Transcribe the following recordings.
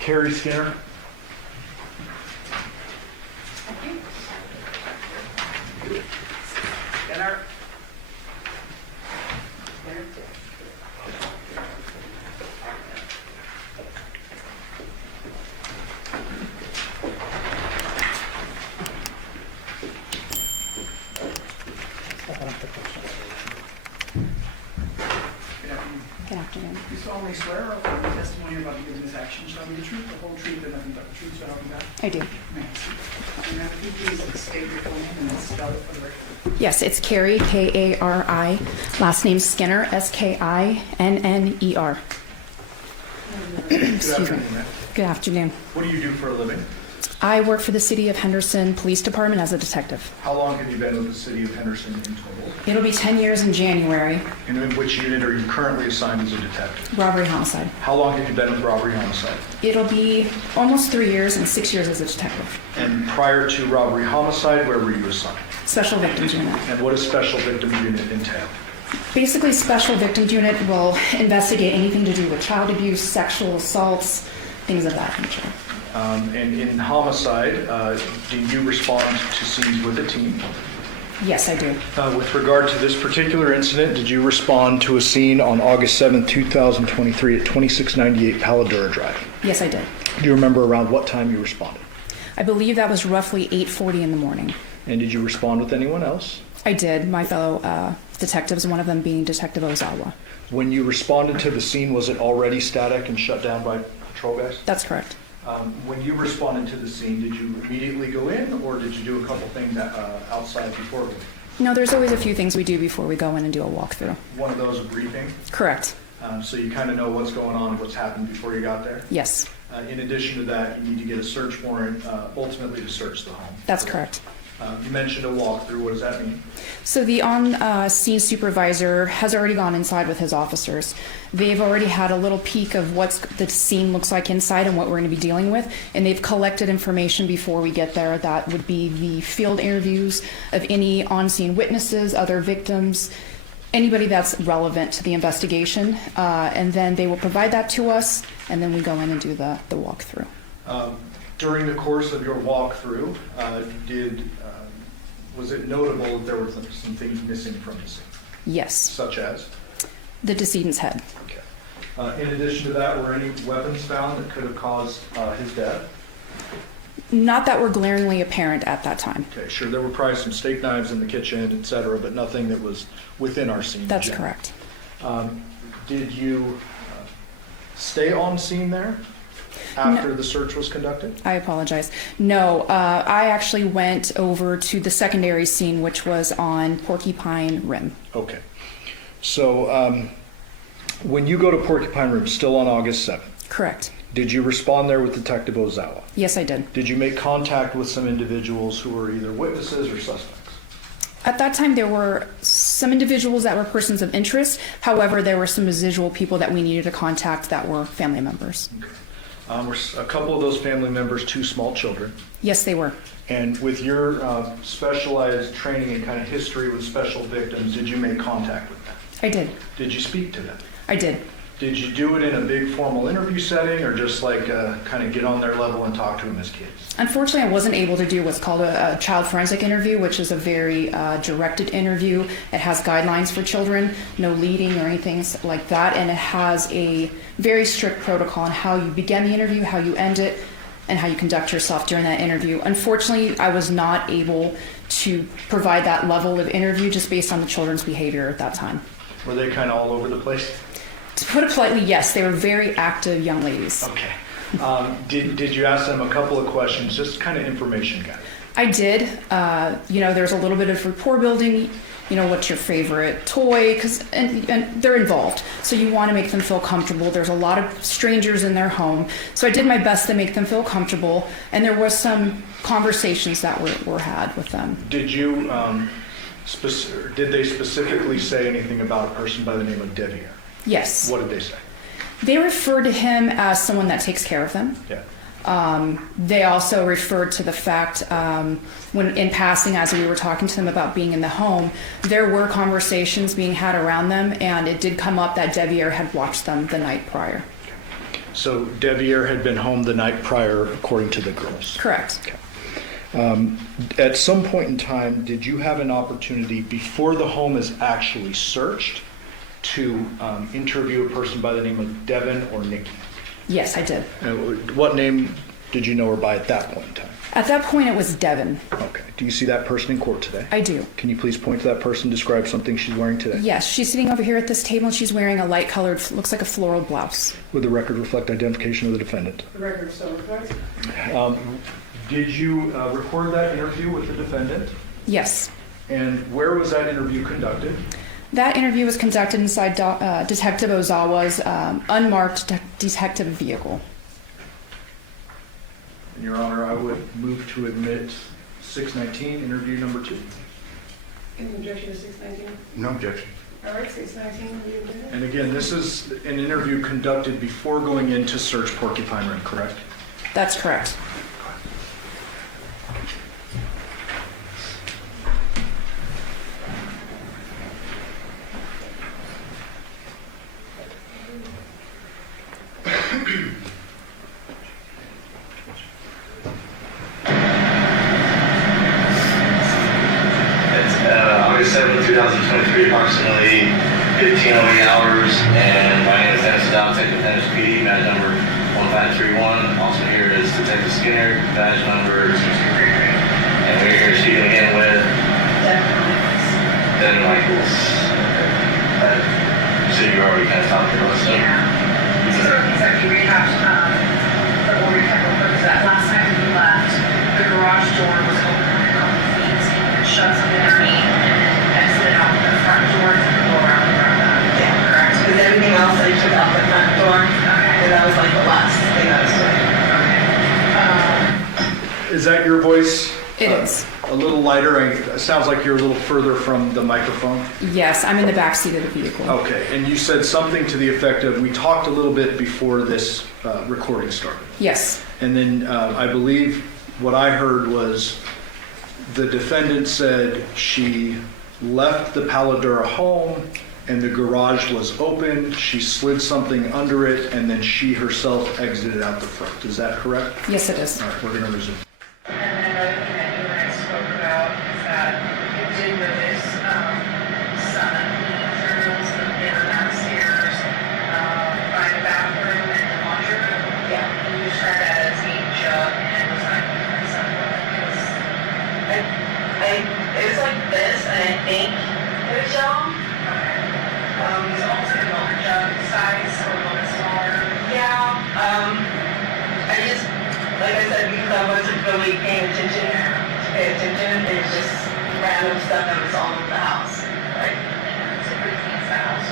Carrie Skinner. Skinner. Good afternoon. You solemnly swear or affirm the testimony you're about to give in this action shall be the truth, the whole truth, and nothing but the truth, so help you God? I do. And now, could you please state your full name and then spell it for the record? Yes, it's Carrie, K-A-R-I. Last name Skinner, S-K-I-N-N-E-R. Good Excuse me. afternoon, ma'am. Good afternoon. What do you do for a living? I work for the City of Henderson Police Department as a detective. How long have you been with the city of Henderson in total? It'll be 10 years in January. And in which unit are you currently assigned as a detective? Robbery homicide. How long have you been with robbery homicide? It'll be almost 3 years and 6 years as a detective. And prior to robbery homicide, where were you assigned? Special Victims Unit. And what does special victims unit entail? Basically, Special Victims Unit will investigate anything to do with child abuse, sexual assaults, things of that nature. And in homicide, do you respond to scenes with a team? Yes, I do. With regard to this particular incident, did you respond to a scene on August 7, 2023 at 2698 Paladura Drive? Yes, I did. Do you remember around what time you responded? I believe that was roughly 8:40 in the morning. And did you respond with anyone else? I did. My fellow detectives, one of them being Detective Ozawa. When you responded to the scene, was it already static and shut down by patrol guys? That's correct. When you responded to the scene, did you immediately go in, or did you do a couple things outside before going? No, there's always a few things we do before we go in and do a walkthrough. One of those a briefing, Correct. so you kind of know what's going on, what's happened before you got there. Yes, In addition to that, you need to get a search warrant, ultimately to search the home. that's correct. You mentioned a walkthrough. What does that mean? So the on-scene supervisor has already gone inside with his officers. They've already had a little peek of what the scene looks like inside and what we're going to be dealing with, and they've collected information before we get there. That would be the field interviews of any on-scene witnesses, other victims, anybody that's relevant to the investigation, and then they will provide that to us, and then we go in and do the walkthrough. During the course of your walkthrough, was it notable that there were some things missing from the scene? Yes, Such as? the decedent's head. Okay. In addition to that, were any weapons found that could have caused his death? Not that were glaringly apparent at that time. Okay, sure. There were probably some steak knives in the kitchen, et cetera, but nothing that was within our scene. That's correct. Did you stay on scene there after the search was conducted? I apologize. No, I actually went over to the secondary scene, which was on Porcupine Rim. Okay. So when you go to Porcupine Rim, still on August 7th, Correct. did you respond there with Detective Ozawa? Yes, I did. Did you make contact with some individuals who were either witnesses or suspects? At that time, there were some individuals that were persons of interest. However, there were some residual people that we needed to contact that were family members. Okay. Were a couple of those family members two small children? Yes, they were. And with your specialized training and kind of history with special victims, did you make contact with them? I did. Did you speak to them? I did. Did you do it in a big formal interview setting, or just like kind of get on their level and talk to them as kids? Unfortunately, I wasn't able to do what's called a child forensic interview, which is a very directed interview. It has guidelines for children, no leading or anything like that, and it has a very strict protocol on how you begin the interview, how you end it, and how you conduct yourself during that interview. Unfortunately, I was not able to provide that level of interview just based on the children's behavior at that time. Were they kind of all over the place? To put it politely, yes, they were very active young ladies. Okay. Did you ask them a couple of questions, just kind of information gathering? I did. There's a little bit of rapport building. What's your favorite toy? And they're involved. So you want to make them feel comfortable. There's a lot of strangers in their home. So I did my best to make them feel comfortable. And there was some conversations that were had with them. Did you, did they specifically say anything about a person by the name of Devyn? Yes. What did they say? They refer to him as someone that takes care of them. Yeah. They also referred to the fact when in passing, as we were talking to them about being in the home, there were conversations being had around them, and it did come up that Devyn had watched them the night prior. So Devier had been home the night prior, according to the girls. Correct. At some point in time, did you have an opportunity before the home is actually searched to interview a person by the name of Devyn or Nikki? Yes, I did. What name did you know her by at that point in time? At that point, it was Devyn. Okay. Do you see that person in court today? I do. Can you please point to that person, describe something she's wearing today? Yes, she's sitting over here at this table and she's wearing a light colored, looks like a floral blouse. Would the record reflect identification of the defendant? The record so reflects. Did you record that interview with the defendant? Yes. And where was that interview conducted? That interview was conducted inside Detective Ozawa's unmarked detective vehicle. And Your Honor, I would move to admit 619, interview number 2. Any objection to 619? No objection. All right, 619, will you admit it? And again, this is an interview conducted before going in to search Porcupine Rim, correct? That's correct. It's August 7th, 2023, approximately 15:08 hours, and my name is Dennis Dow, Detective Dennis PD, badge number 1531. Also here is Detective Skinner, badge number 223. And we're here speaking again with Devyn Michaels. So you already kind of talked to us. So. So exactly rehash, but we'll recap real quick, that last night when you left, the garage door was open on a couple feet, and shut something underneath, and then exited out the front door to go around the front. Yeah, correct. Because everything else I took out the front door, and that was like the last thing I was doing. Is that your voice? It is. A little lighter. It sounds like you're a little further from the microphone. Yes, I'm in the back seat of the vehicle. Okay, and you said something to the effect of, we talked a little bit before this recording started. Yes. And then I believe what I heard was the defendant said she left the Paladura home and the garage was open, she slid something under it, and then she herself exited out the front. Is that correct? Yes, it is. All right, we're going to resume. And then another thing that you and I spoke about is that you did notice some journals that were downstairs by the bathroom and the laundry room. Yeah. And you described that as a jug and it was like something. It was like this, and I think it was yellow. It was also a milk jug size, so a little bit smaller. Yeah. I just, like I said, because I wasn't really paying attention, it was just random stuff that was all over the house. Like, It's a pretty clean house.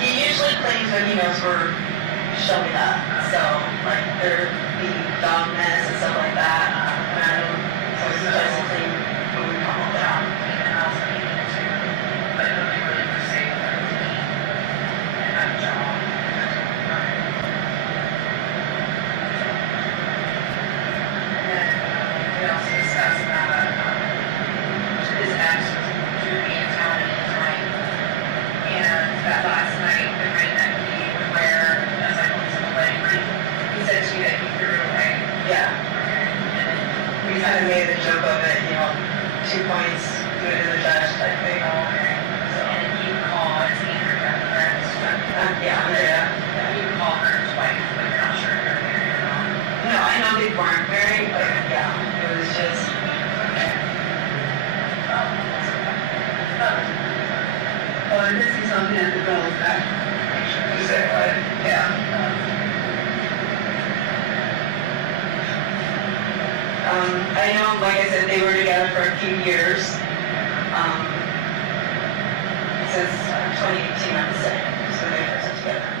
he usually cleans when he knows we're showing up. So, like, there'd be dog mess and stuff like that. So he tries to clean when we come home down. Clean the house and eat it too. But it would be really for safe and clean and have a job. And then we also discussed that his ex was due to be in town anytime. And that last night, the ring that he would wear, as I told him, the wedding ring, he said to you that he threw it away. Yeah. And then We kind of made a joke of it, 2 points, do it to the judge type thing. and you call and see her friends. Yeah. You call her his wife, but you're not sure if they're married or not. No, I know they weren't married, but yeah, it was just, Well, I guess he's something that develops back. you said what? Yeah. I know, like I said, they were together for a few years. Since 2018, I would say, so they were together.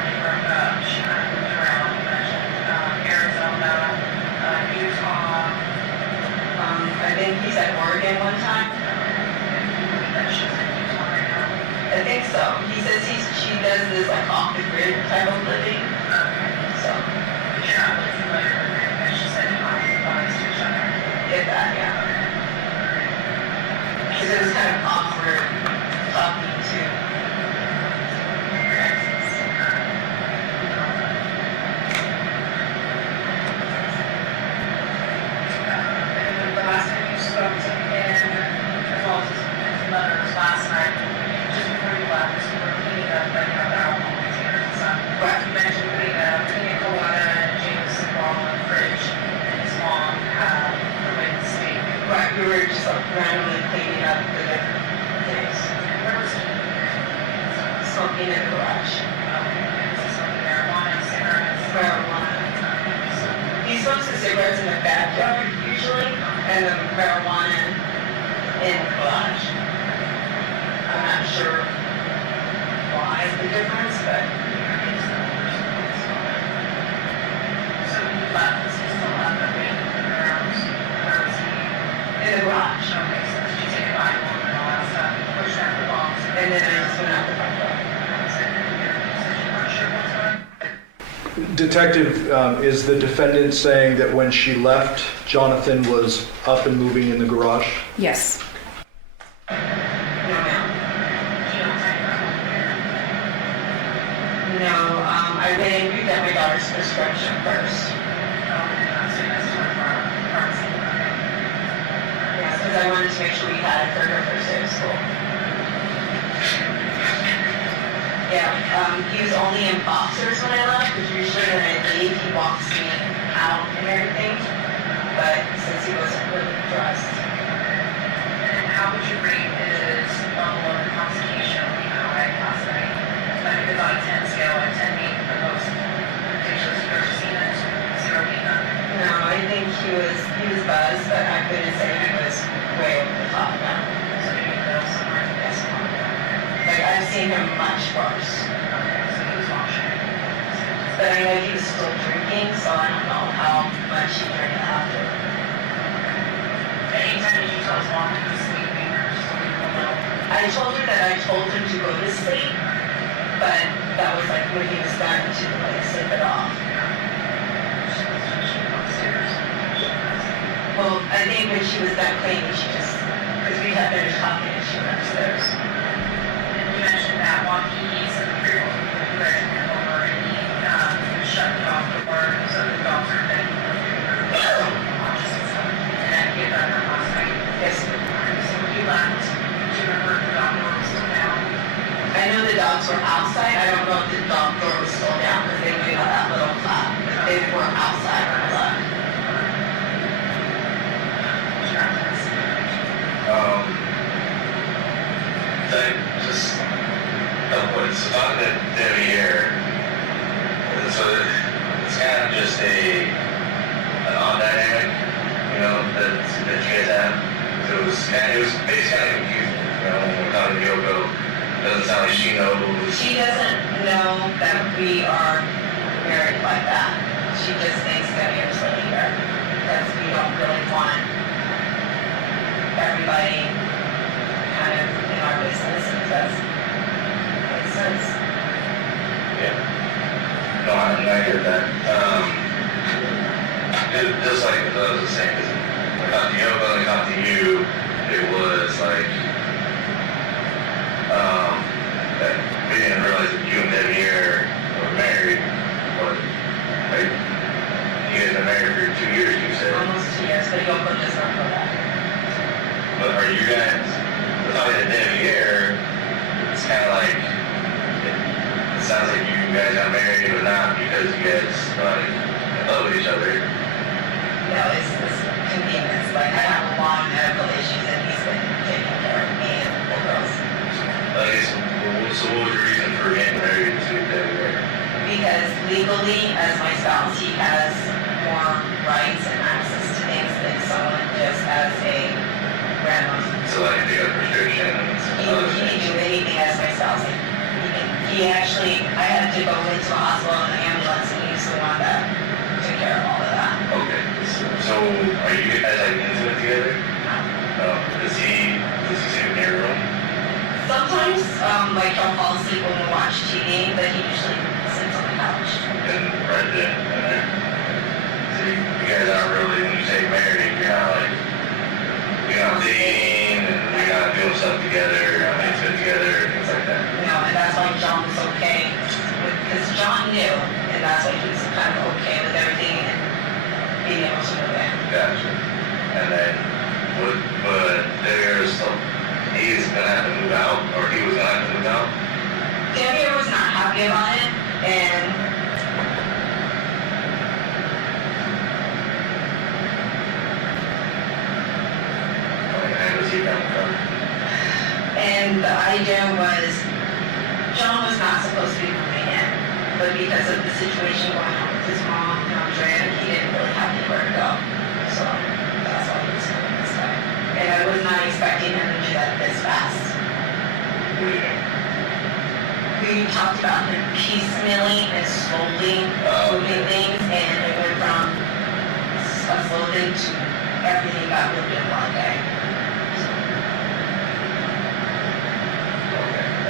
They broke up, she kind of moved around, you mentioned Arizona, Utah, I think he's at Oregon one time. that she's in Utah right now. I think so. He says she does this like off the grid type of living. So You're not really familiar with her, but she said bodies to each other. get that, yeah. Because it was kind of awkward smoking in the garage. Marijuana. He smokes the cigarettes in the backyard usually, and the marijuana in the garage. I'm not sure why the difference, but in the garage. And then I just went out the front door. Detective, is the defendant saying that when she left, Jonathan was up and moving in the garage? Yes. No, ma'am. No, I went and picked up my daughter's prescription first. Yes, because I wanted to make sure we had it for her first day of school. Yeah, he was only in boxers when I left, because usually when I leave, he walks me out and everything. But since he wasn't really dressed, How would you rate his level of intoxication last night? Like it's on a 10 scale, a 10 being the most ridiculous you've ever seen it, 0 being none. no, I think he was buzzed, but I couldn't say he was way over the top now. So maybe a little somewhere. Yes, ma'am. Like, I've seen him much worse. So he was washing. But I know he was still drinking, so I don't know how much he drank after. Anytime did you tell us long he was sleeping or sleeping a little? I told her that I told him to go to sleep, but that was like when he was done to like sleep it off. Well, I think when she was done cleaning, she just, because we had finished talking and she went upstairs. And you mentioned that while he's in the pre-roll, you guys went over and he shut off the door so the dogs are then and that gave her last night. Yes. So when you left, do you remember if the dog door was still down? I know the dogs were outside. I don't know if the dog door was still down because they do have that little flap. They were outside when I left. That just it's not that Devyn here. So it's kind of just an odd dynamic, you know, that you guys have. So it was basically kind of confusing, you know, when we're talking to Yoko. It doesn't sound like she knows. She doesn't know that we are married like that. She just thinks that we are still here. Because we don't really want everybody kind of in our business because it makes sense. Yeah. No, I hear that. Just like I was saying, because when I talked to Yoko and I talked to you, it was like, that we didn't realize that you and Devyn here were married, but, right? You guys been married for 2 years, you said. Almost 2 years, but Yoko does not know that. But are you guys, the talking to Devyn here, it's kind of like, it sounds like you guys got married, but not because you guys, like, love each other. No, it's convenience. Like, I have a lot of medical issues and he's been taking care of me and the girls. Like, so what was your reason for getting married to Devyn here? Because legally, as my spouse, he has more rights and access to things than someone just as a random. So like, they got prescription and other He can things. do anything as my spouse. He actually, I had to go into the hospital in an ambulance and he's the one that took care of all of that. Okay, so are you guys like intimate together? No. Does he sleep in your room? Sometimes, like he'll fall asleep when we watch TV, but he usually sits on the couch. And right then and there? So you guys aren't really, when you say married, you're not like, you're not dating, and you're not doing stuff together, you're not intimate together, things like that. You know, and that's why John was okay, because John knew, and that's why he was kind of okay with everything and being able to move in. Gotcha. And then, but there's some, he's gonna have to move out, or he was gonna have to move out? Debbie was not happy about it, and Like, I was he coming from? the idea was John was not supposed to be moving in, but because of the situation going on with his mom and Andrea, he didn't really have anywhere to go. So that's why he was coming this way. And I was not expecting him to do that this fast. We talked about him piecemealing and slowly moving things, and it went from a slow thing to everything got moved in one day.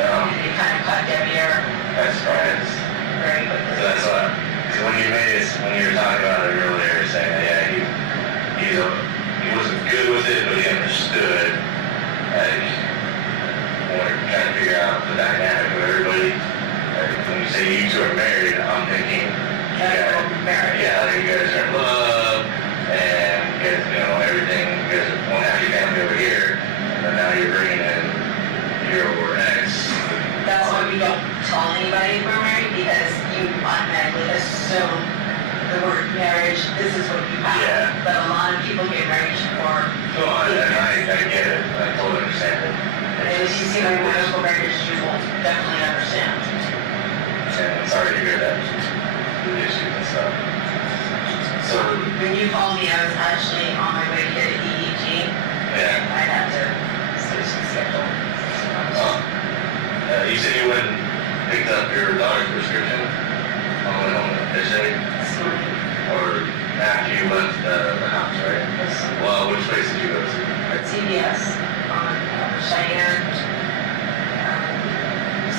And it kind of cut Debbie ear That's right. very quickly. So that's what, cause when you were talking about it earlier, saying that, yeah, he wasn't good with it, but he understood, like, when we're trying to figure out the dynamic of everybody, like, when you say you two are married, I'm thinking, Married. yeah, like you guys are in love, and you guys, everything, you guys are one happy family over here, and now you're bringing in your ex. That's why we don't tell anybody we're married, because you automatically assume the word marriage, this is what you have. Yeah. But a lot of people get married for. No, and I get it, I totally understand it. And if you see my wonderful marriage, you will definitely understand. And I'm sorry to hear that, the issue and stuff. So, When you called me, I was actually on my way to get an EEG. yeah, I had to switch the schedule. you said you went and picked up your daughter's prescription on this day, This morning. or after you left the house, right? This Well, which place did you go to? at CVS on Cheyenne,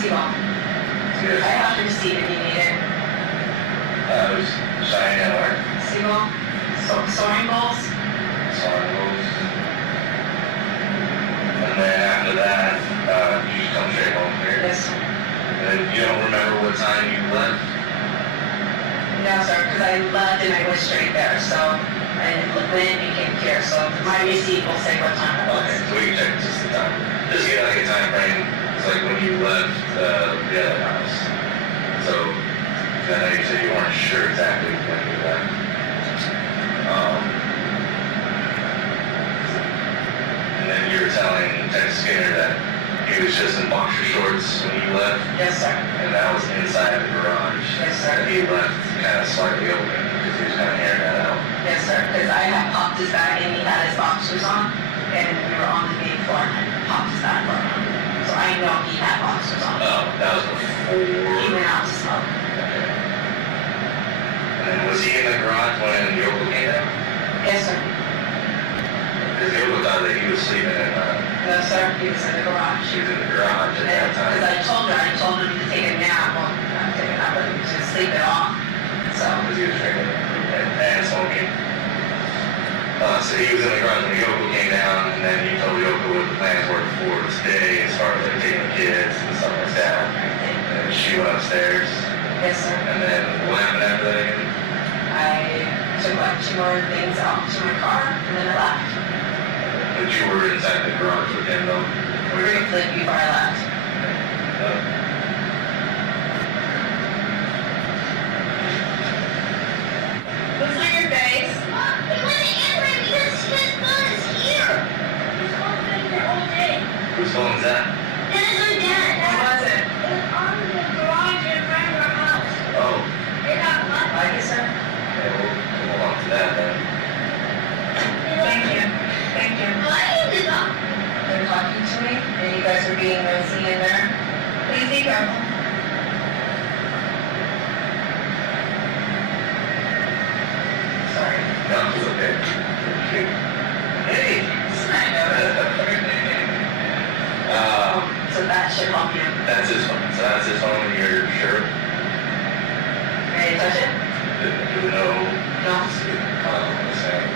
Seagull. I have the receipt if you need it. It was Cheyenne, or Seagull, soaring balls. Sargos. And then after that, you just come straight home here. Yes. And then you don't remember what time you left? No, sir, because I left and I went straight there, so I went and came here, so my receipt will say what time it was. Okay, so we can check just the time. Just get like a time frame. It's like when you left the other house. So, I know you said you weren't sure exactly when you left. And then you were telling Ted Skinner that he was just in boxer shorts when you left, Yes, sir. and that was inside the garage. Yes, sir. And he left kind of slightly open because he was kind of airing that out. Yes, sir, because I had popped his bag and he had his boxers on, and we were on the main floor and I popped his bag for him. So I know he had boxers on. Oh, that was before. He went out to smoke. Okay. And then was he in the garage when Yoko came down? Yes, sir. Because Yoko thought that he was sleeping in, No, sir, he was in the garage. she was in the garage at that Because time. I told him to take a nap, well, not take a nap, but he was just sleep it off. So, Because he was drinking and smoking. So he was in the garage when Yoko came down, and then you told Yoko what the plans were for today as far as like taking the kids and stuff like that. And she went upstairs. yes, sir. And then what happened after that again? I took like 2 more things out to my car, and then I left. But you were inside the garage with him though? Briefly before I left. What's on your face? Whose phone is that? What was it? Oh, Like it, sir? yeah, we'll hold on to that then. Thank you. Thank you. They're talking to me, and you guys are being nosy in there. Please be careful. Sorry. No, it's okay. Hey! So that should help you. That's his phone. So that's his phone, you're sure? Ready to touch it? No. No? Let's see.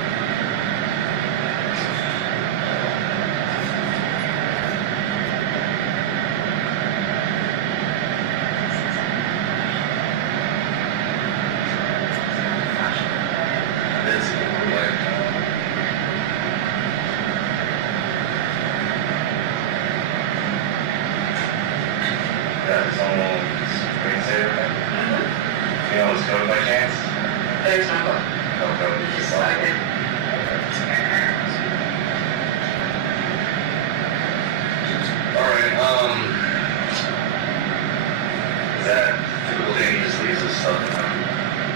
That's like, that's almost screensaver. You know his code by chance? There's no book. No code. You just slide it. Alright, still in there.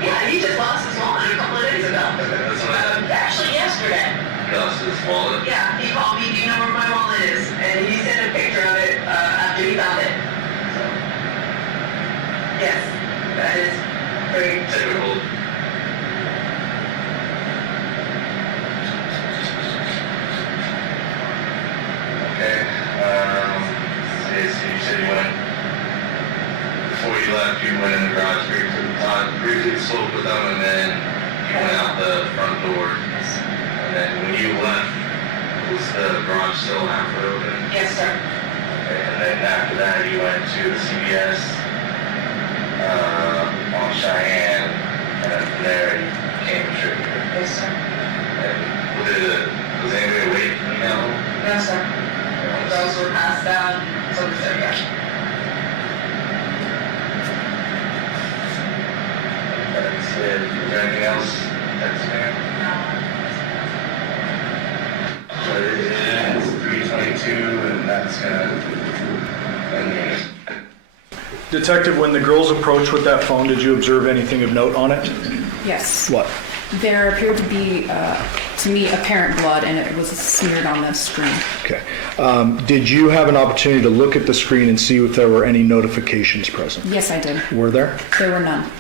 Yeah, he just lost his wallet a couple of days ago. That's what I said. Actually, yesterday. He lost his wallet. Yeah, he called me, do you know where my wallet is? And he sent a picture of it after he found it. So, yes, that is very Typical. Okay, so you said you went, before you left, you went in the garage, briefly spoke with them, and then you went out the front door. And then when you left, was the garage still halfway open? Yes, sir. Okay, and then after that, you went to the CVS on Cheyenne, and then from there, you came to Sugar. Yes, sir. And was anybody awake when you got home? No, sir. Girls were passed out, so we said, yeah. That's it. Is there anything else? That's fair. So it's 3:22, and that's gonna end the Detective, when the girls approached with that phone, did you observe anything of note on it? Yes. What? There appeared to be, to me, apparent blood, and it was smeared on the screen. Okay. Did you have an opportunity to look at the screen and see if there were any notifications present? Yes, I did. Were there? There were none.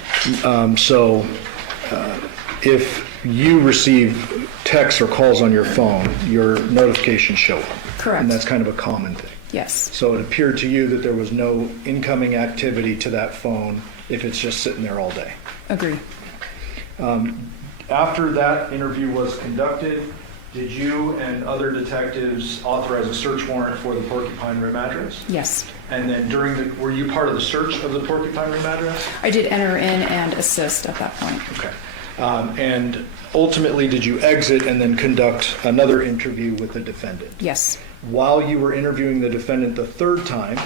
If you receive texts or calls on your phone, your notifications show up. Correct. And that's kind of a common thing. Yes. So it appeared to you that there was no incoming activity to that phone if it's just sitting there all day. Agree. After that interview was conducted, did you and other detectives authorize a search warrant for the Porcupine Rim address? Yes. And then were you part of the search of the Porcupine Rim address? I did enter in and assist at that point. Okay. And ultimately, did you exit and then conduct another interview with the defendant? Yes. While you were interviewing the defendant the third time,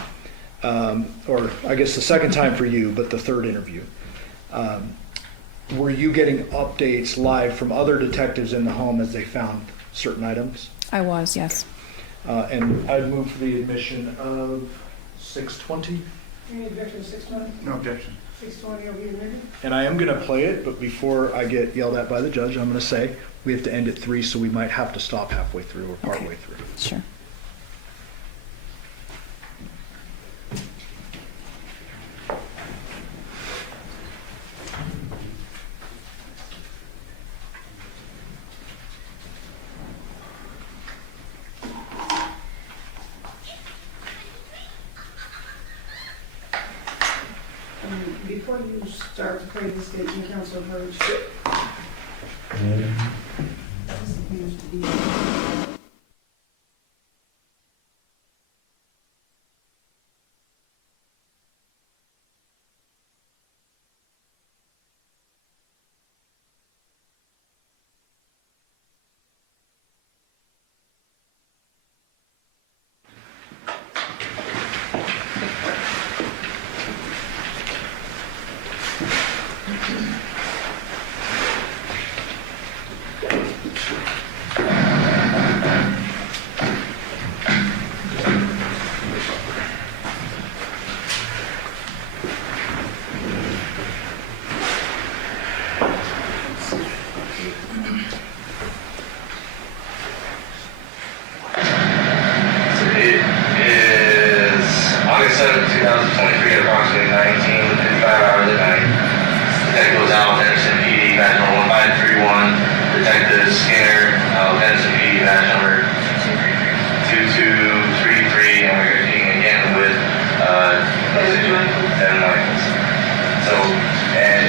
or I guess the second time for you, but the third interview, were you getting updates live from other detectives in the home as they found certain items? I was, yes. And I'd move for the admission of 620. Any objection to 620? No objection. 620 will be admitted. And I am going to play it, but before I get yelled at by the judge, I'm going to say we have to end at 3, so we might have to stop halfway through or partway through. Sure. Before you start to play this statement, Counsel Burge. This appears to be.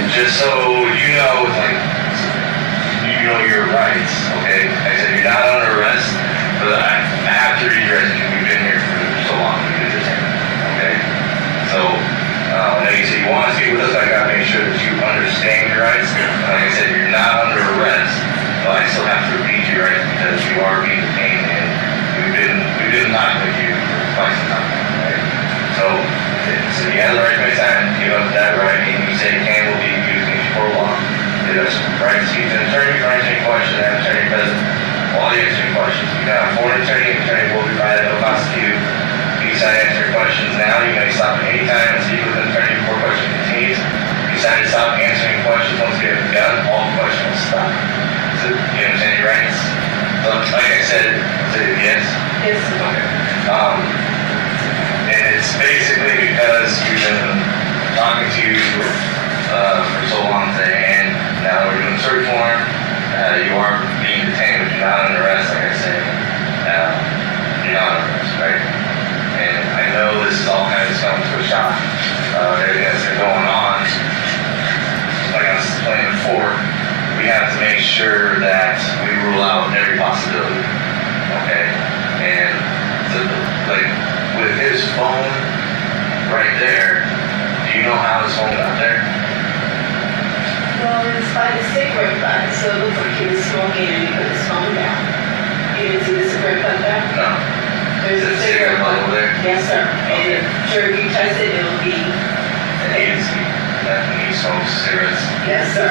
Just so you know, like, you know your rights, okay? Like I said, you're not under arrest, but I have to read your rights because we've been here for so long to do this, okay? So, I know you said you want to speak with us, I gotta make sure that you understand your rights. Like I said, you're not under arrest, but I still have to read your rights because you are being detained and we've been talking with you for quite some time, right? So you have the right to make time, give up that right, and you say you can, will be using for a while. It has right to speak to an attorney, for answering questions, and an attorney present while you answer questions. You can have for an attorney will be provided no cost to you. If you decide to answer questions now, you may stop at any time and speak with an attorney before question continues. If you decided to stop answering questions once you get the gun, all questions stop. So, you understand your rights? So, like I said, yes? Yes, sir. Okay. And it's basically because you've been talking to you for so long today, and now we're doing a search warrant. You are being detained, but you're not under arrest, like I said. You're not under arrest, right? And I know this is all kind of coming to a shot. Everything that's been going on, like I was explaining before, we have to make sure that we rule out every possibility. Okay? And so, like, with his phone right there, do you know how his phone got there? Well, it's by the cigarette butt, so it looks like he was smoking and he put his phone down. You didn't see the cigarette butt there? No. There's Is a it cigarette butt over there? Yes, sir. Okay. And sure, if you touch it, it'll be, And he smokes cigarettes? yes, sir,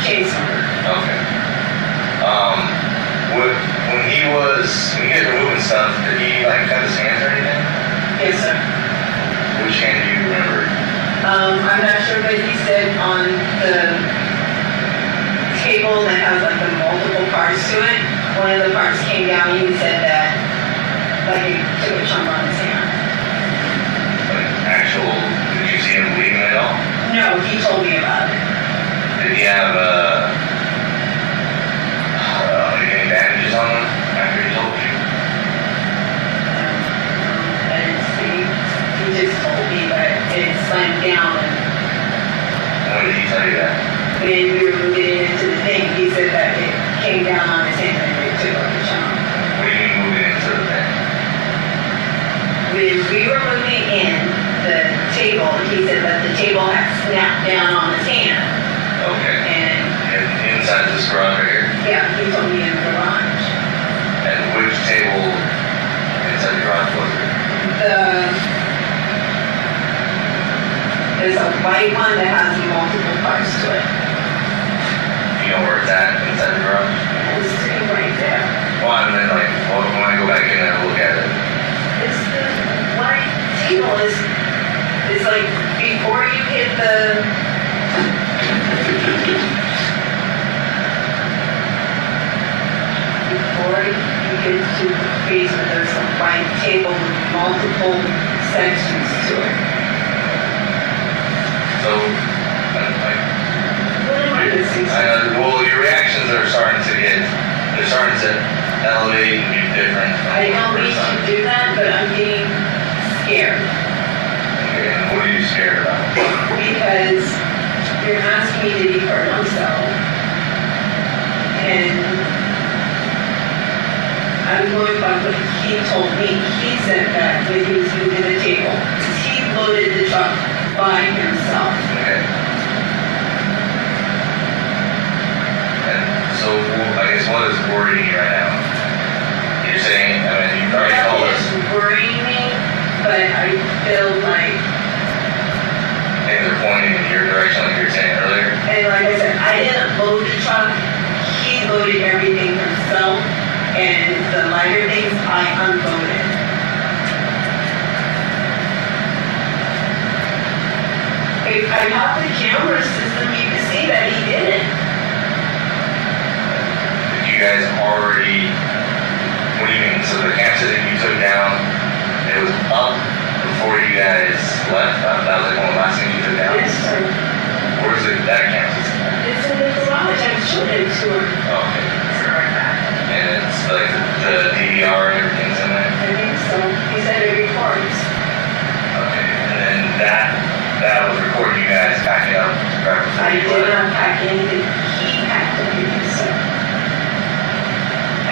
chain smoker. Okay. When you guys were moving stuff, did he like cut his hands or anything? Yes, sir. Which hand do you remember? I'm not sure, but he said on the table that has like the multiple parts to it, one of the parts came down, he said that, like he took a chunk on his hand. Like did you see him bleeding at all? No, he told me about it. Did he have any bandages on him after he told you? I didn't see, he just told me that it slammed down and When did he tell you that? when we were moving into the thing, he said that it came down on his hand and it took like a chunk. What do you mean moving into the thing? When we were moving in the table, he said that the table had snapped down on his hand. Okay. And Inside this garage right here? yeah, he told me in the garage. And which table inside the garage was it? There's a white one that has multiple parts to it. Do you know where it's at inside the garage? It's sitting right there. Well, and then like, when I go back in there and look at it, It's the white table is like before you hit the to the basement, there's a white table with multiple sections to it. so, What am I missing? well, your reactions are starting to elevate and get different from I the don't first mean to time. do that, but I'm getting scared Okay, and what are you scared about? because you're asking me did he hurt himself? And I'm going by what he told me. He said that when he was moving the table, he loaded the truck by himself. Okay. And so, I guess what is worrying you right now? You're saying, I mean, you've already told us It's worrying me, but I feel like, things are pointing in your direction like you were saying earlier. and like I said, I didn't load the truck. He loaded everything himself, and the lighter things I unloaded. If I have the camera system, you can see that he did it. Did you guys already, what do you mean? So the camera that you took down, it was up before you guys left? That was like one of the last things you took down? Yes, sir. Where's that camera system? It's in the garage. I showed it to her. Oh, okay. And it's like the DVR and everything's in there? I think so. He said it records. Okay. And then that was recording you guys packing up right before I you did left? not pack anything. He packed everything, sir.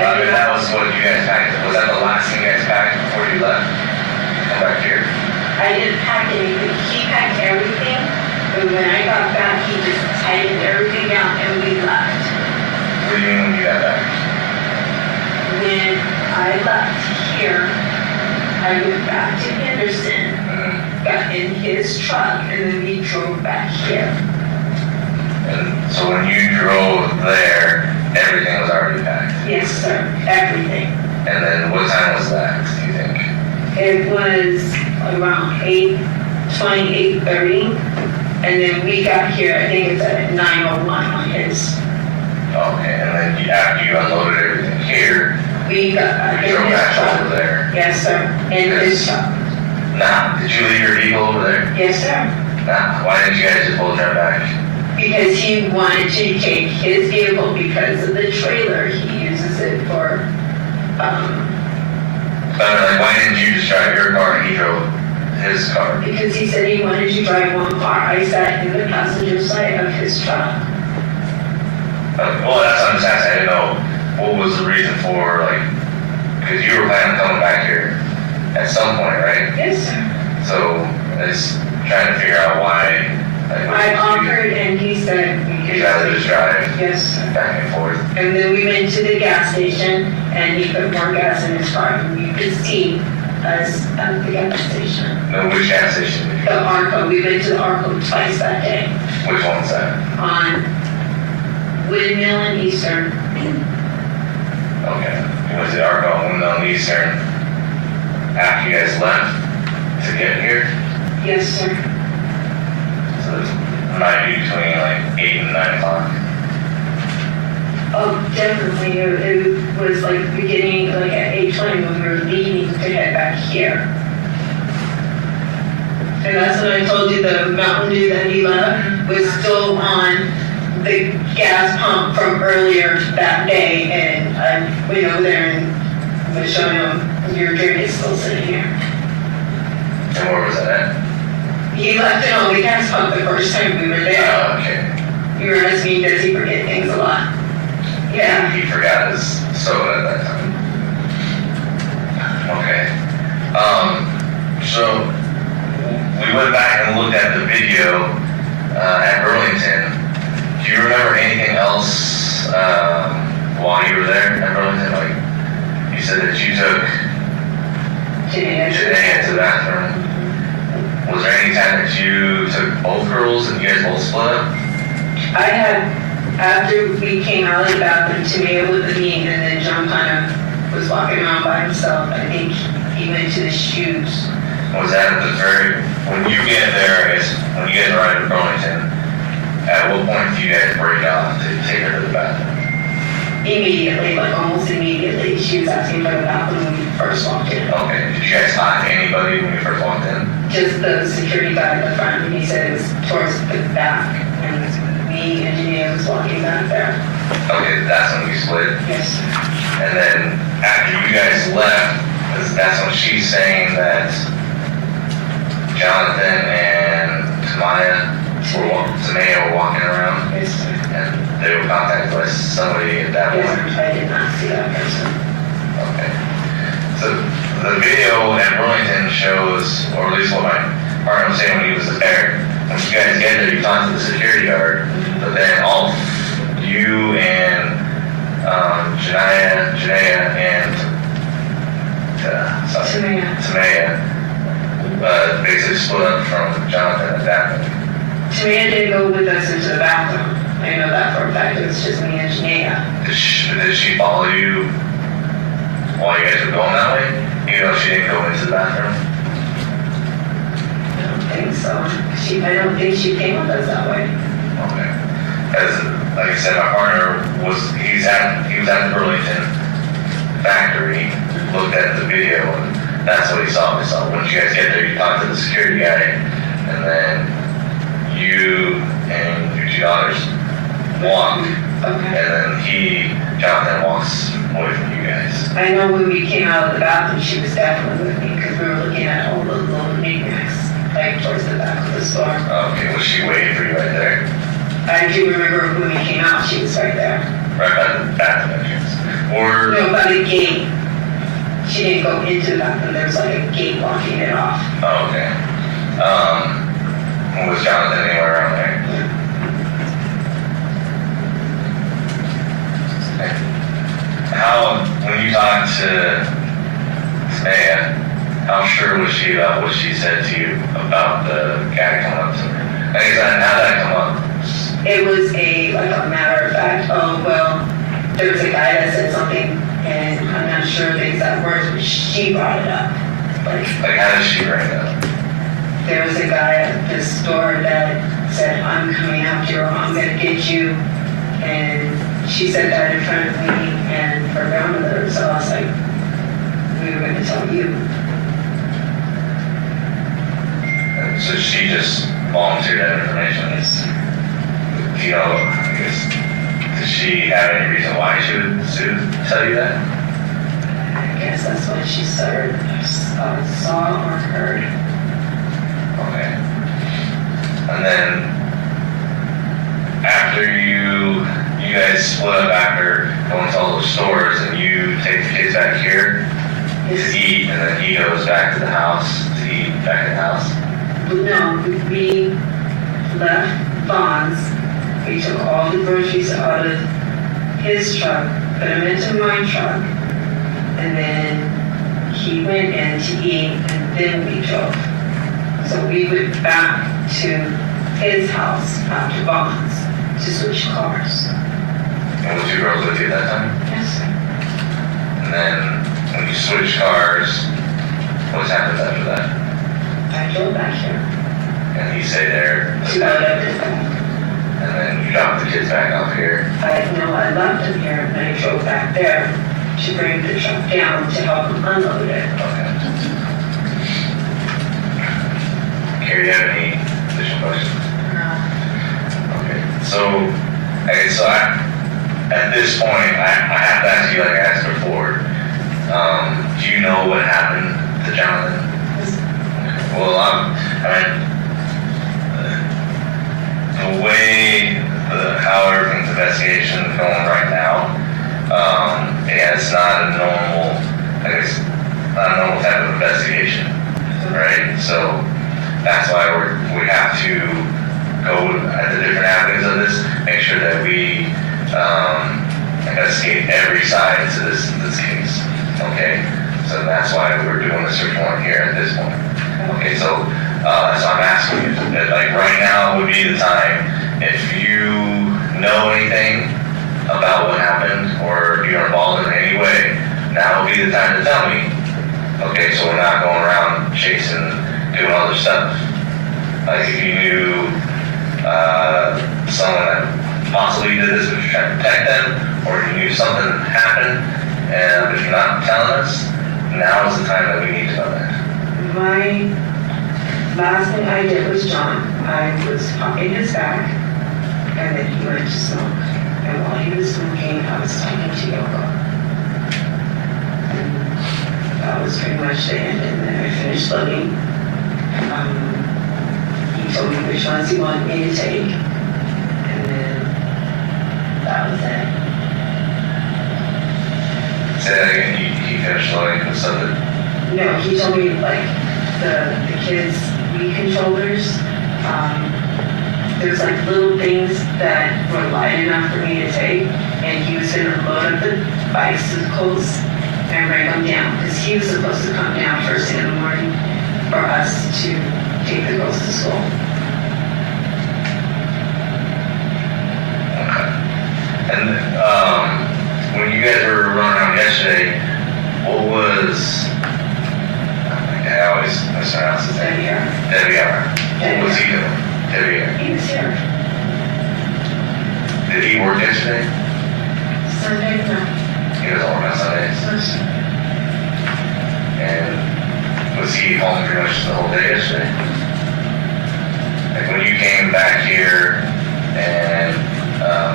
I mean, that was what you guys packed. Was that the last thing you guys packed before you left? Come back here. I didn't pack anything. He packed everything, but when I got back, he just tightened everything down and we left. What do you mean when you got back? When I left here, I went back to Henderson, got in his truck, and then we drove back here. And so when you drove there, everything was already packed. Yes, sir. Everything. And then what time was that, do you think? It was around 8:20, 8:30. And then we got here, I think it's at 9:01 on his. Okay, and then after you unloaded everything here, We got you in drove his back truck. over there. Yes, sir. In his truck. Nah, did you leave your vehicle over there? Yes, sir. Nah, why didn't you guys just pull drive back? Because he wanted to take his vehicle because of the trailer. He uses it for, I mean, like, why didn't you just drive your car and he drove his car? because he said he wanted to drive one car. I sat in the passenger side of his truck. Well, that's what I'm just asking. I didn't know what was the reason for, like, because you were planning on coming back here at some point, right? Yes, sir. So I was trying to figure out why. Like, I offered and he said. You'd rather just drive Yes, sir. back and forth. And then we went to the gas station and he put more gas in his car. And you could see us at the gas station. No, which gas station did you The go? Arco, we went to the Arco twice that day Which one's that? on Windmill and Eastern. Okay. You went to the Arco and on Eastern after you guys left to get here. Yes, sir. So it might be between like 8 and 9 o'clock. Oh, definitely. It was like beginning, like at 8:20 when we were leaving to head back here. And that's when I told you the Mountain Dew that he left was still on the gas pump from earlier that day. And I went over there and was showing him your drink is still sitting here. And where was that at? He left it on the gas pump the first time we were there. Oh, okay. You were asking, does he forget things a lot? Yeah. He forgot his soda at that time. Okay. So we went back and looked at the video at Burlington. Do you remember anything else while you were there at Burlington? Like you said that you took Today. Janae to the bathroom. Was there any time that you took both girls and you guys both split up? I had, after we came out of the bathroom, Tamia with me, and then John kind of was walking around by himself. I think he went to the shoes. Was that at the very, when you get there, I guess, when you guys arrive at Burlington, at what point do you guys break off to take her to the bathroom? Immediately, like almost immediately. She was asking for the bathroom when we first walked in. Okay, did you guys talk to anybody when you first walked in? Just the security guy at the front, and he said it was towards the back, and me and Janine was walking back there. Okay, that's when we split. Yes. And then after you guys left, that's when she's saying that Jonathan and Tamaya were walking around, Yes, sir. and they were contacted by somebody at that Yes, point. I did not see that person. Okay. So the video at Burlington shows, or at least what my partner was saying when he was there, when you guys get there, you talk to the security guard, but then all you and Janaya and Tamaya basically split up from Jonathan at that point. Tamia didn't go with us into the bathroom. I know that for a fact. It was just me and Janea. Did she follow you while you guys were going that way? Even though she didn't go into the bathroom? I don't think so. I don't think she came with us that way. Okay. As like I said, my partner he was at the Burlington factory, looked at the video, and that's what he saw. He saw once you guys get there, you talk to the security guy, and then you and your two daughters walk, Okay. and then Jonathan walks away from you guys. I know when we came out of the bathroom, she was definitely with me because we were looking at all the little knickknacks, like towards the back of the store. Okay, was she waiting for you right there? I do remember when we came out, she was right there. Right by the bathroom entrance? Or, No, by the gate. She didn't go into the bathroom. There was like a gate blocking it off. oh, okay. Was Jonathan anywhere around there? When you talked to Samaya, how sure was she about what she said to you about the guy coming up to her? I guess how did that come up? It was a matter of fact, oh, well, there was a guy that said something, and I'm not sure the exact words, but she brought it up. Like how did she bring it up? There was a guy at the store that said, I'm coming after you, or I'm gonna get you. And she said that in front of me and her grandmother, so I was like, we were gonna tell you. And so she just volunteered that information. Do you know, I guess, does she have any reason why she would tell you that? I guess that's what she started, saw or heard. Okay. And then after you guys split up after going to all those stores and you take the kids back here to eat, and then he goes back to the house to eat back in the house? No, we left Vaughn's. We took all the groceries out of his truck, put them into my truck, and then he went in to eat, and then we drove. So we went back to his house after Vaughn's to switch cars. And was your girls with you at that time? Yes, sir. And then when you switched cars, what happened after that? I drove back here And he stayed there, to go to everything. and then you dropped the kids back off here. I left him here and I drove back there to bring the truck down to help him unload it. Okay. Carrie, do you have any additional questions? Okay. So at this point, I have to ask you, like I asked before, do you know what happened to Jonathan? Okay. Well, the way how everything's investigation is going right now, yeah, it's not a normal, I guess, not a normal type of investigation, right? So that's why we have to go at the different avenues of this, make sure that we investigate every side to this case. Okay, so that's why we're doing the search warrant here at this point. Okay, so that's why I'm asking you. That, like right now would be the time if you know anything about what happened or you're involved in any way. Now would be the time to tell me. Okay, so we're not going around chasing, doing other stuff. Like if you knew someone that possibly did this, but you're trying to protect them, or you knew something happened, and but you're not telling us, now is the time that we need to know that. My last thing I did was John. I was in his back, and then he went to smoke. And while he was smoking, I was talking to Yoko. And that was pretty much the end. And then I finished loading. He told me which ones he wanted me to take. And then that was it. Say that again, he finished loading with something. No, he told me like the kids' Wii controllers. There's like little things that were light enough for me to take, and he was gonna load up the bicycles and bring them down because he was supposed to come down first thing in the morning for us to take the girls to school. Okay. And when you guys were running around yesterday, what was, I always mispronounce his name. Devyn. What was he doing? Devyn. He was here. Did he work yesterday? Sunday, no. He doesn't work on Sundays. And was he home pretty much the whole day yesterday? Like when you came back here and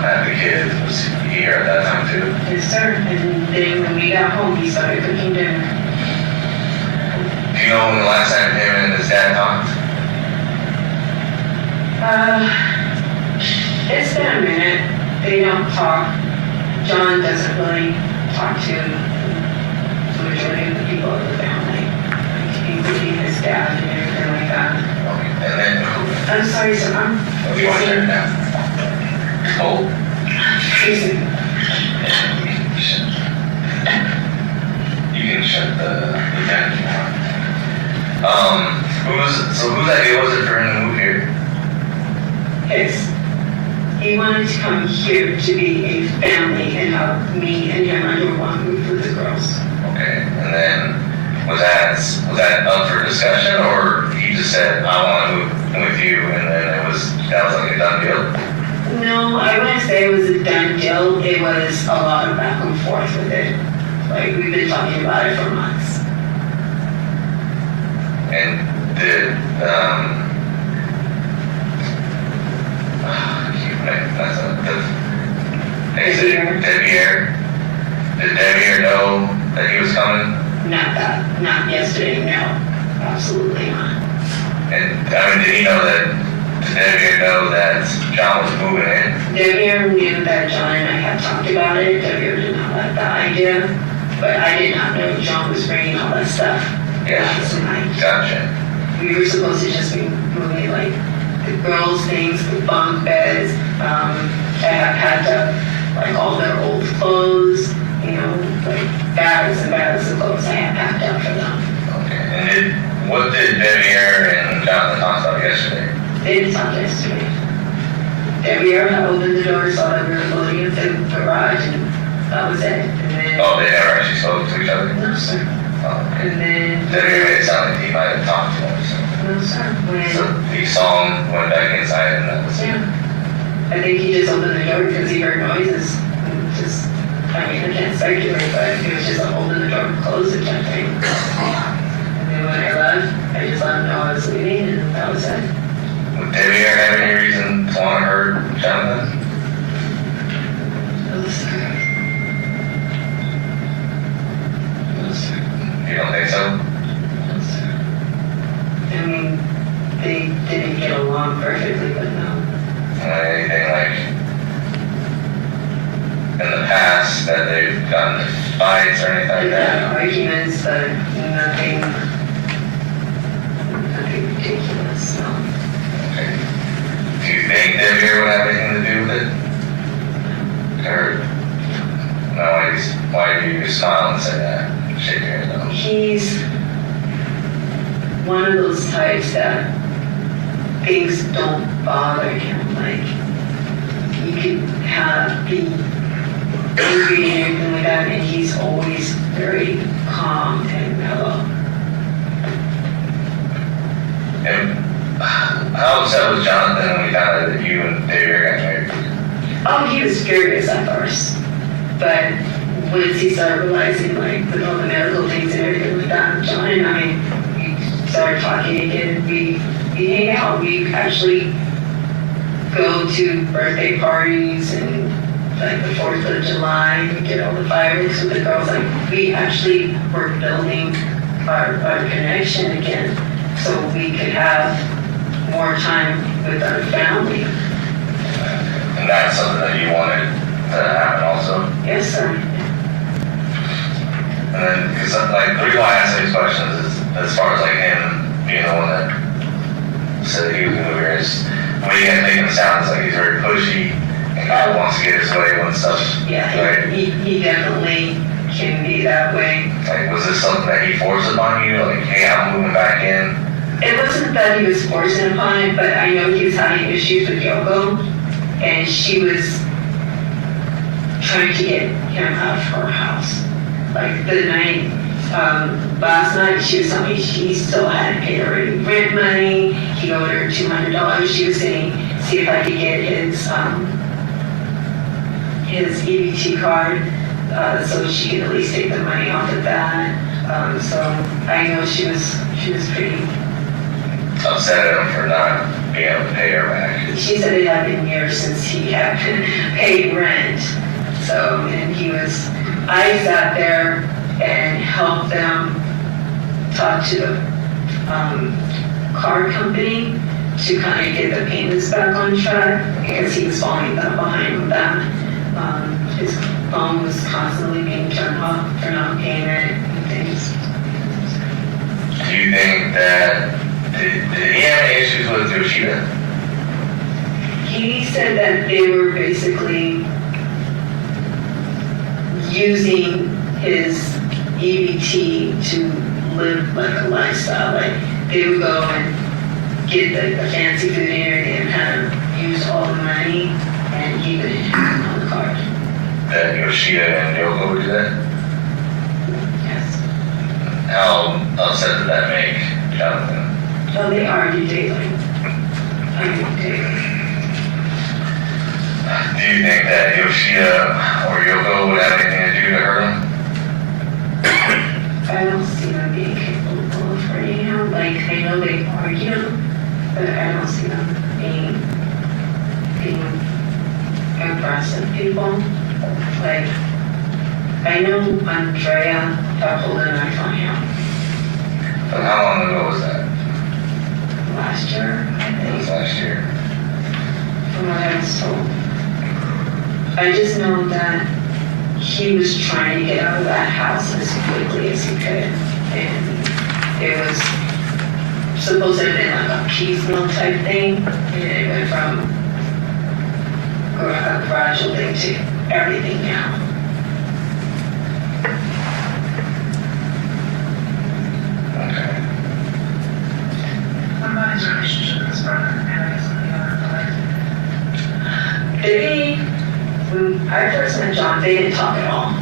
had the kids, was he here at that time too? Yes, sir. And then when we got home, he started cooking dinner. Do you know when the last time him and his dad talked? It's been a minute. They don't talk. John doesn't really talk to the majority of the people of the family, including his dad and everything like that. Okay. And then who? I'm sorry, sir. Oh, you want to turn it down? Cold? Crazy. You can shut the fan if you want. Whose idea was it for him to move here? His. He wanted to come here to be a family and have me and him under one roof with the girls. Okay, and then was that up for discussion, or he just said, I want to move with you, and then it was that was like a done deal? No, I wouldn't say it was a done deal. It was a lot of back and forth with it. Like, we've been talking about it for months. And did, did Devyn know that he was coming? Not yesterday, no. Absolutely not. And, I mean, did he know that, did Devyn know that John was moving in? Devyn knew that John and I had talked about it. Devyn did not like the idea, but I did not know John was bringing all that stuff last night. Gotcha. We were supposed to just be moving like the girls' things, the bunk beds. I have packed up like all their old clothes, you know, like bags and bags of clothes I had packed up for them. Okay. And what did Devyn and Jonathan talk about yesterday? They didn't talk yesterday. Devyn had opened the door, saw that we were loading into the garage, and that was it. And then, Oh, they never actually spoke to each other? no, sir. Oh, okay. And then, Devyn made it sound like he might have talked to him, no, sir. so he saw him, went back inside, and that was it. Yeah. I think he just opened the door because he heard noises. And just, I mean, I can't speculate, but it was just open the door and close it type thing. And then when I left, I just let him know I was leaving, and that was it. Would Devyn have any reason to want to hurt Jonathan? No, sir. No, sir. You don't think so? No, sir. I mean, they didn't get along perfectly, but no. Anything like in the past that they've gotten into fights or anything like They've that? had arguments, but nothing ridiculous, no. Okay. Do you think Devyn would have anything to do with it? Or no? Why do you smile and say that? Shake your head no. He's one of those types that things don't bother him. Like, you could be angry and everything like that, and he's always very calm and mellow. And how upset was Jonathan when we found out that you and Devyn got married? Oh, he was furious at first, but once he started realizing, like, with all the medical things and everything like that, John and I, we started talking again. We hang out. We actually go to birthday parties and like the 4th of July, we get all the fireworks with the girls. Like, we actually were building our connection again so we could have more time with our family. And that's something that you wanted to happen also? Yes, sir. And then, because like, the reason why I ask these questions is as far as like him being the one that said that he was going to move here, is the way you guys make him sound is like he's very pushy and kind of wants to get his way when stuff. Yeah, Right? he definitely can be that way. Like, was this something that he forced upon you? Like, hey, I'm moving back in? It wasn't that he was forcing upon it, but I know he was having issues with Yoko, and she was trying to get him out of her house. Like the night, last night, she was telling me she still hadn't paid her rent money. He owed her $200. She was saying, see if I could get his EBT card, so she could at least take the money off of that. So I know she was pretty Upset at him for not being able to pay her back. She said it had been years since he had paid rent. So, and I sat there and helped them talk to the car company to kind of get the payments back on track because he was falling behind with that. His phone was constantly being turned off for not paying it and things. Do you think that, did he have any issues with Yoshida? He said that they were basically using his EBT to live like a lifestyle. Like, they would go and get the fancy food and everything and kind of use all the money and keep it on the card. That Yoshida and Yoko would do that? Yes. How upset did that make Jonathan? So they argue daily. Daily. Do you think that Yoshida or Yoko would have anything to do to hurt him? I don't see them being capable of hurting him. Like, I know they argue, but I don't see them being aggressive people. Like, I know Andrea pulled a knife on him But how long ago was that? last year, I It was think, last year. from what I was told. I just know that he was trying to get out of that house as quickly as he could. And it was supposed to have been like a piecemeal type thing. And it went from a gradual thing to everything now. Okay. What about his relationship with his brother and I guess the other When I first met John, they didn't talk at all.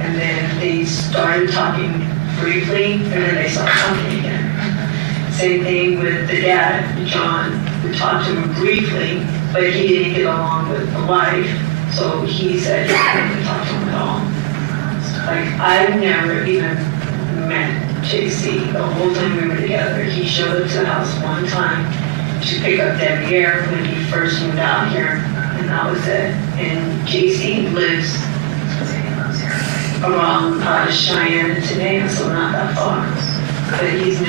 And then they started talking briefly, and then they stopped talking again. Same thing with the dad, John. We talked to him briefly, but he didn't get along with the wife, so he said he didn't talk to him at all. Like, I've never even met JC the whole time we were together. He showed up to the house one time to pick up Debbie when he first moved out here. And that was it. And JC lives around Cheyenne and Tenaya, so not that far. But he's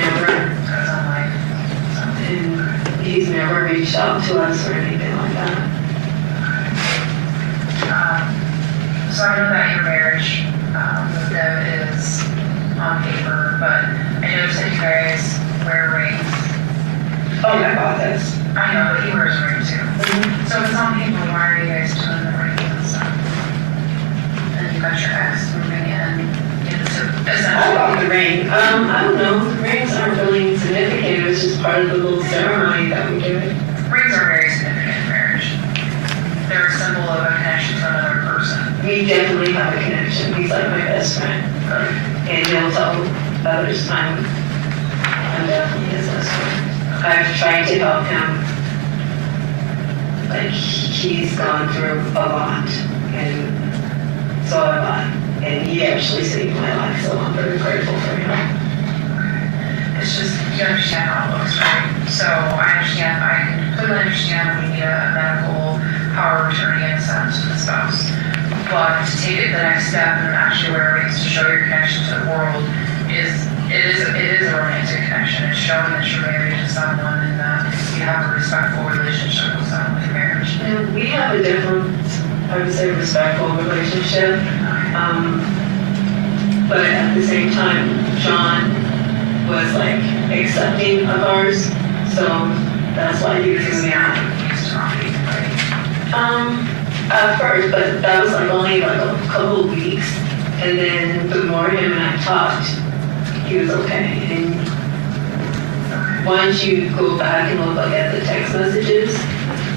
never reached out to us or anything like that. So I know that your marriage with Deb is on paper, but I noticed that you guys wear rings. Oh, I bought this. I know, but he wears a ring too. So if it's on paper, why are you guys doing the rings and stuff? And you got your ex moving in. I bought the ring. I don't know. The rings aren't really significant. It was just part of the little ceremony that we did. Rings are very significant in marriage. They're a symbol of a connection to another person. We definitely have a connection. He's like my best friend. And he'll tell others I'm definitely his best friend. I've tried to help him. Like, he's gone through a lot. And so have I. And he actually saved my life, so I'm very grateful for him. It's just, you understand how it looks, right? So I completely understand when you need a medical power of attorney in a sense to the spouse. But to take it the next step and actually wear rings to show your connection to the world it is a romantic connection. It's showing that you're married to someone and that you have a respectful relationship with someone in marriage. And we have a different, I would say, respectful relationship. But at the same time, John was like accepting of ours, so that's why he was doing that. At first, but that was like only like a couple of weeks, and then the more him and I talked, he was okay. And once you go back and look at the text messages,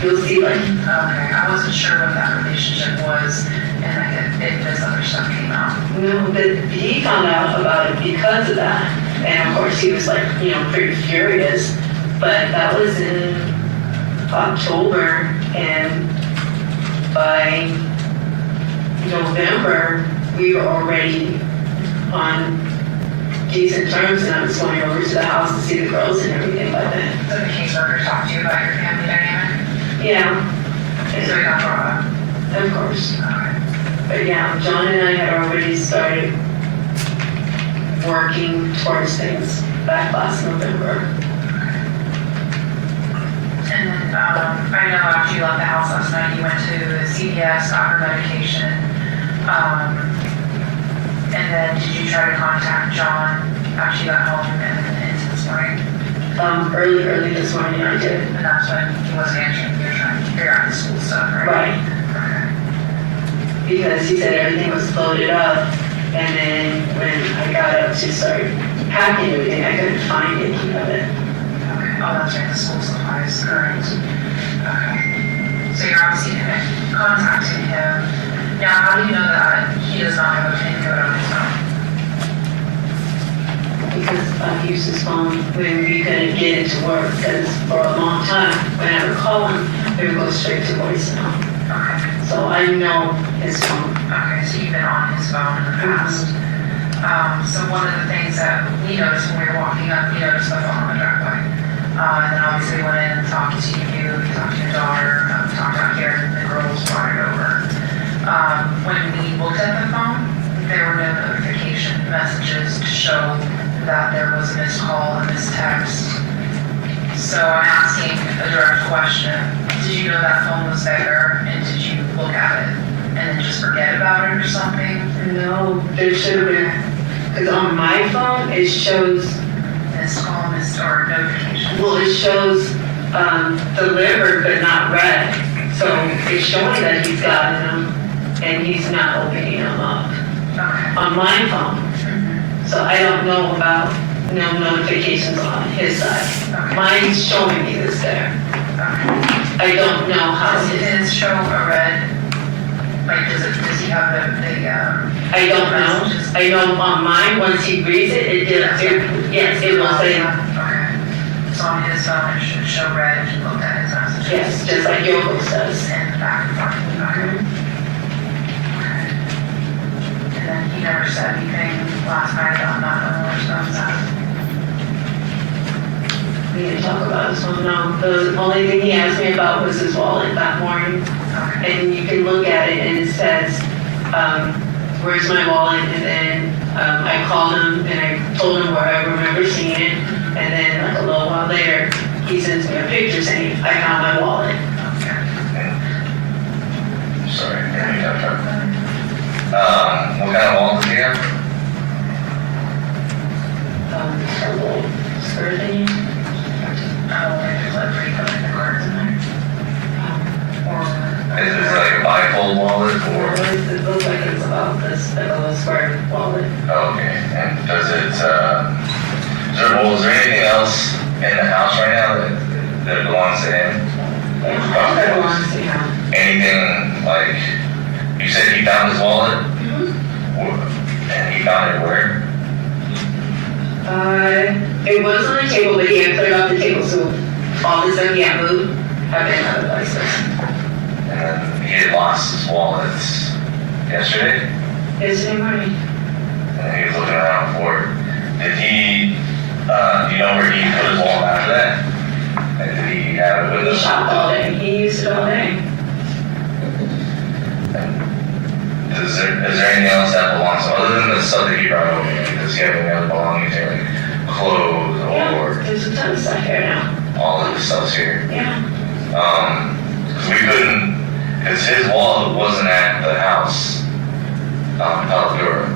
you'll see like. Okay, I wasn't sure what that relationship was, and like if this other stuff came out. No, but he found out about it because of that. And of course he was like, pretty furious. But that was in October, and by November, we were already on decent terms, and I was going over to the house to see the girls and everything by then. So the caseworker talked to you about your family dynamic? Yeah. So it got brought up? Of course. Okay. But yeah, John and I had already started working towards things back last November. And then, I know after you left the house last night, you went to CVS, got her medication. And then did you try to contact John after you got home and into this morning? Early this morning I did. And that's when he wasn't answering, you were trying to figure out the school stuff, right? Right. Okay. Because he said everything was loaded up, and then when I got up to start packing everything, I couldn't find any of it. Okay. Oh, that's right, the school supplies, correct. Okay. So you're obviously contacting him. Now, how do you know that he does not have a pin code on his phone? Because I've used his phone when we couldn't get it to work, because for a long time, whenever I call him, it would go straight to voicemail. Okay. So I know his phone. Okay, so you've been on his phone in the past. So one of the things that we noticed when we were walking up, we noticed the phone on the driveway. And then obviously went in and talked to you, talked to your daughter, talked out here, and the girls brought it over. When we looked at the phone, there were no notification messages to show that there was a missed call and missed text. So I'm asking a direct question. Did you know that phone was there and did you look at it and then just forget about it or something? No, there should have been, because on my phone, it shows, Missed call, missed or notification? well, it shows delivered but not read. So it's showing that he's gotten them and he's not opening them up Okay. on my phone. So I don't know about no notifications on his side. Mine's showing me this there. I don't know how Does his, his show a red? Like, does he have the I don't know. messages? I know on mine, once he reads it, yes, it will say, Okay. So on his phone, it should show red if you looked at his messages? yes, just like Yoko says. And back and forth, okay. Okay. And then he never said anything last night about not knowing where his phone's at? We didn't talk about his phone, no. The only thing he asked me about was his wallet that morning. Okay. And you can look at it and it says, where's my wallet? And then I called him and I told him where I remember seeing it. And then like a little while later, he sends me a picture saying, I found my wallet. Sorry, I got that. What kind of wallet do you have? A little skirt thing. Oh, like delivery, putting the cards in there? Or? Is it like a bifold wallet or? It looks like it's about this, like a little square wallet. Oh, okay, and does it, is there anything else in the house right now that belongs to him? Yeah, that belongs to him. Anything like, you said he found his wallet? And he found it where? It was on the table, but he had put it off the table, so all the stuff he had moved have been other places. And then he had lost his wallet yesterday, Yesterday morning. and he was looking around for it. Did he, do you know where he put his wallet after that? And did he have it with He him? shopped all day. He used it all day. Is there anything else that belongs, other than the stuff that he brought over here? Does he have any other belongings here, like clothes Yeah, or there's a ton of stuff here now. all of the stuff's here? Yeah. Cause we couldn't, cause his wallet wasn't at the house, Paladura.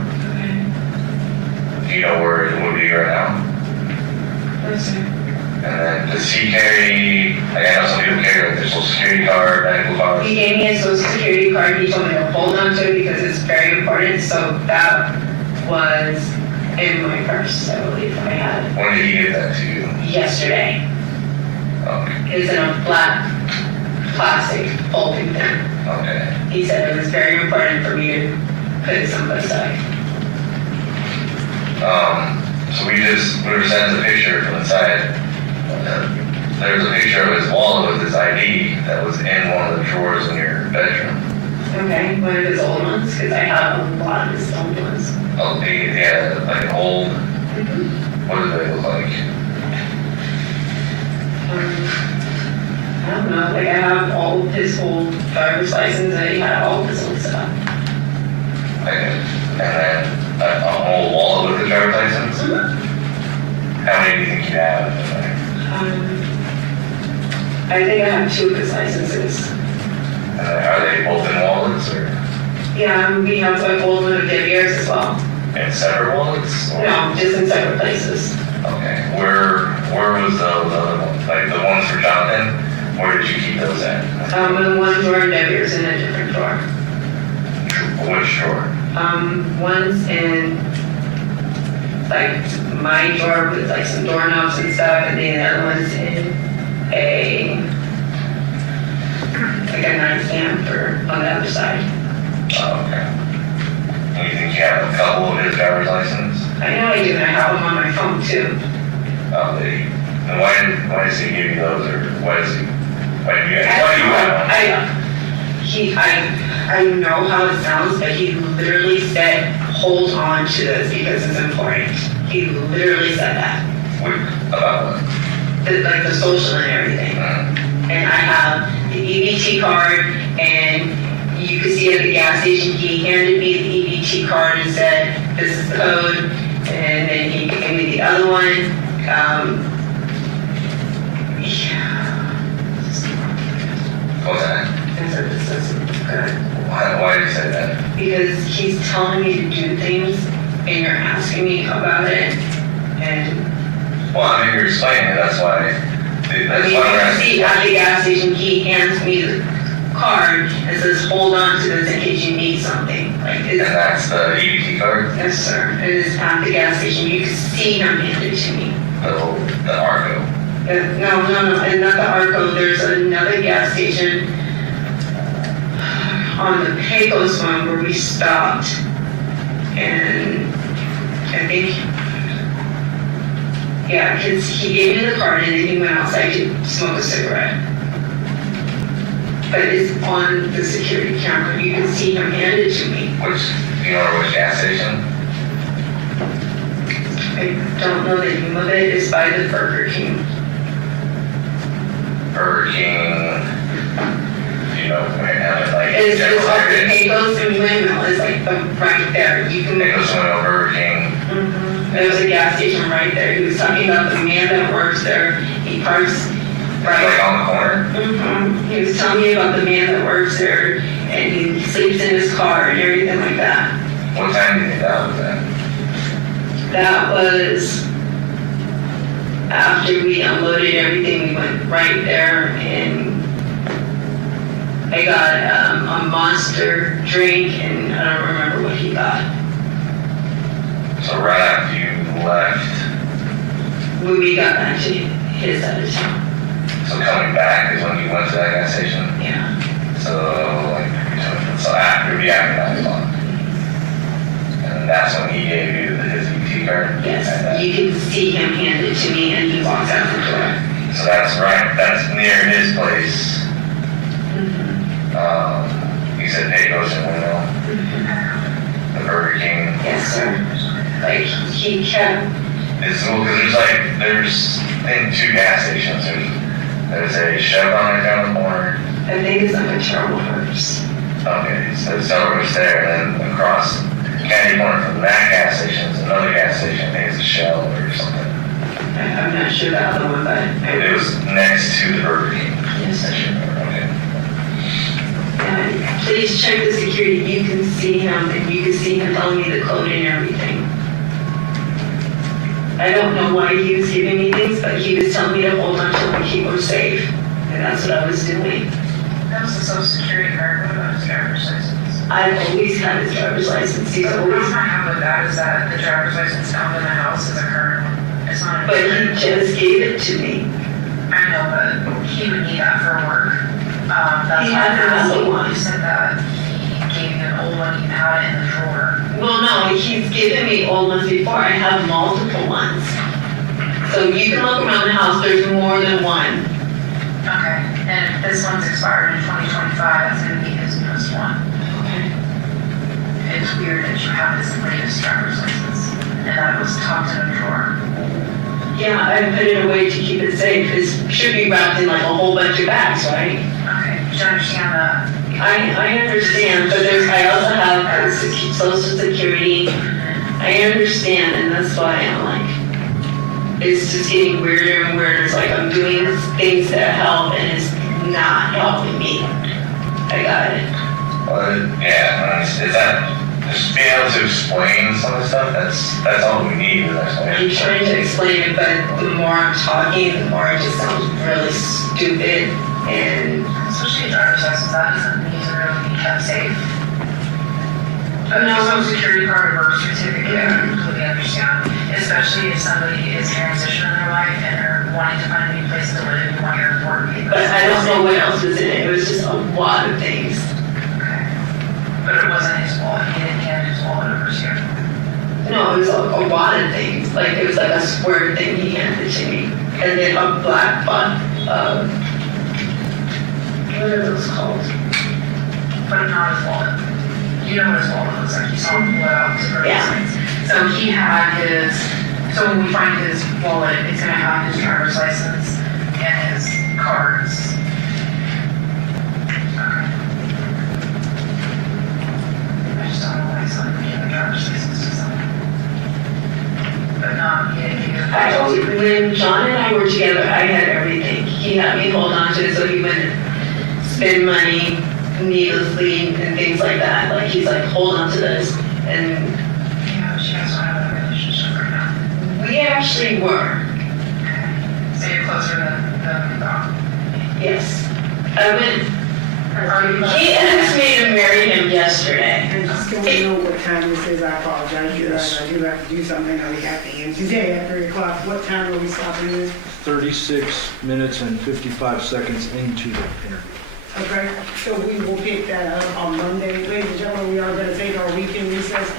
Do you know where it would be right now? Let's see. And then does he carry, like I know some people carry like their social security card, medical cards? He gave me his social security card. He told me to hold on to it because it's very important. So that was in my purse, I believe I had When did he give that to you? yesterday. Okay, It's in a black plastic folding thing. okay. He said it was very important for me to put it someplace aside. So we were sent a picture from inside. There was a picture of his wallet with his ID that was in one of the drawers in your bedroom. Okay, one of his old ones, because I have a lot of his old ones. Oh, he had like an old, what did they look like? I don't know, like I have all of his old driver's license, and he had all of his old stuff. And then a whole wallet with the driver's license? How many do you think you have in there? I think I have 2 of his licenses. And then are they both in wallets or Yeah, we have like old one of yours as well. in separate wallets? Or? No, just in separate places. Okay, where was the other one? Like the ones for Jonathan? Where did you keep those at? In one drawer and Debbie's in a different drawer. Which drawer? One's in like my drawer with like some doorknobs and stuff, and then the other one's in like a nightstand on the other side. Oh, okay. And you think you have a couple of his driver's license? I know I do, and I have them on my phone too. Oh, and why does he give you those, or why do you have them? I know how it sounds, but he literally said, hold on to this because it's important. He literally said that. About what? Like the social and everything. And I have the EBT card, and you could see at the gas station, he handed me the EBT card and said, this is the code, and then he gave me the other one. What's that? I said, this isn't good. Why did you say that? Because he's telling me to do things, and you're asking me about it, and Well, I mean, you're explaining it, that's why. I That's mean, why we're you asking. see at the gas station, he hands me the card and says, hold on to this in case you need something. Like, And that's the EBT card? yes, sir. It is at the gas station. You can see him hand it to me. The ARCO. No, and not the Arco. There's another gas station on the Pecos one where we stopped, and I think, yeah, because he gave me the card and then he went outside to smoke a cigarette. But it's on the security camera. You can see him hand it to me. Which, do you know which gas station? I don't know the name of it. It's by the Burger King. Burger King, you know, like, It's general off the area. Pecos and Windmill. It's like right there. You can. Pecos Windmill, Burger King. Mhm. There was a gas station right there. He was talking about the man that works there. He parks Like right. on the corner? He was telling me about the man that works there, and he sleeps in his car and everything like that. What time do you think that was at? That was after we unloaded everything. We went right there, and I got a Monster drink, and I don't remember what he got. So right after you left, When we got back to his side of town. so coming back is when you went to that gas station? Yeah. So, like, so after the after 9 o'clock. And that's when he gave you his EBT card? Yes, you can see him hand it to me, and he walks out the door. So that's right, that's near his place. You said Pecos and Windmill, the Burger King. Yes, sir. Like, he kept, It's cool, because there's, I think, 2 gas stations. There's a Chevron right down the corner. I think it's like a terrible hearse. Okay, so the Starbucks there, and then across Candy Corner from that gas station is another gas station. I think it's a Shell or something. I'm not sure the other one, but It was next to the Burger King. Yes, sir. Okay. Please check the security. You can see him, and you can see him telling me the code and everything. I don't know why he was giving me things, but he was telling me to hold on to keep him safe, and that's what I was doing. That was the social security card, what about his driver's license? I've always had his driver's license. He's The problem always, I have with that is that the driver's license found in the house is a current one. It's not. but he just gave it to me. I know, but he would need that for work. That's He why I had another asked one. you said that he gave you an old one, you had it in the drawer. Well, no, he's given me old ones before. I have multiple ones. So you can look around the house. There's more than one. Okay, and if this one's expired in 2025, that's gonna be his newest one. Okay. It's weird that you have his latest driver's license, and that it was tucked in a drawer. Yeah, I put it away to keep it safe. It should be wrapped in like a whole bunch of bags, right? Okay, do you understand that? I understand, but I also have social security. I understand, and that's why I'm like, it's just getting weirder and weirder. It's like I'm doing things that help, and it's not helping me. I got it. Well, yeah, is that, just being able to explain some of the stuff, that's all we need is I'm explanation. trying to explain it, but the more I'm talking, the more it just sounds really stupid. And Especially a driver's license, that doesn't need to really be kept safe. I'm No, not social security card or birth certificate, I completely understand. Especially if somebody is transitioning their life and they're wanting to find a new place to live, you want your report to be. But I don't know what else was in it. It was just a lot of things. Okay. But it wasn't his wallet, he didn't hand his wallet over to you. No, it was a lot of things. Like it was like a square thing he handed to me, and then a black what are those called? but not his wallet. You know what his wallet looks like, you saw him pull it out, it was very Yeah. nice. So he had his, so when we find his wallet, it's gonna have his driver's license and his cards. Okay. I just don't know why he's not giving the driver's license to someone. But no, he didn't give it. I told you, when John and I were together, I had everything. He had me hold on to it so he wouldn't spend money needlessly and things like that. Like, he's like, hold on to this. And Yeah, she guys don't have a relationship right now. we actually were, So you're closer than Doc. yes. I went, Are you? he asked me to marry him yesterday. And just so we know what time this is, I apologize, you're right, I do have to do something, I have to end today at 3 o'clock. What time are we stopping in? 36 minutes and 55 seconds into the interview. Okay, so we will pick that up on Monday. Ladies and gentlemen, we are gonna take our weekend recess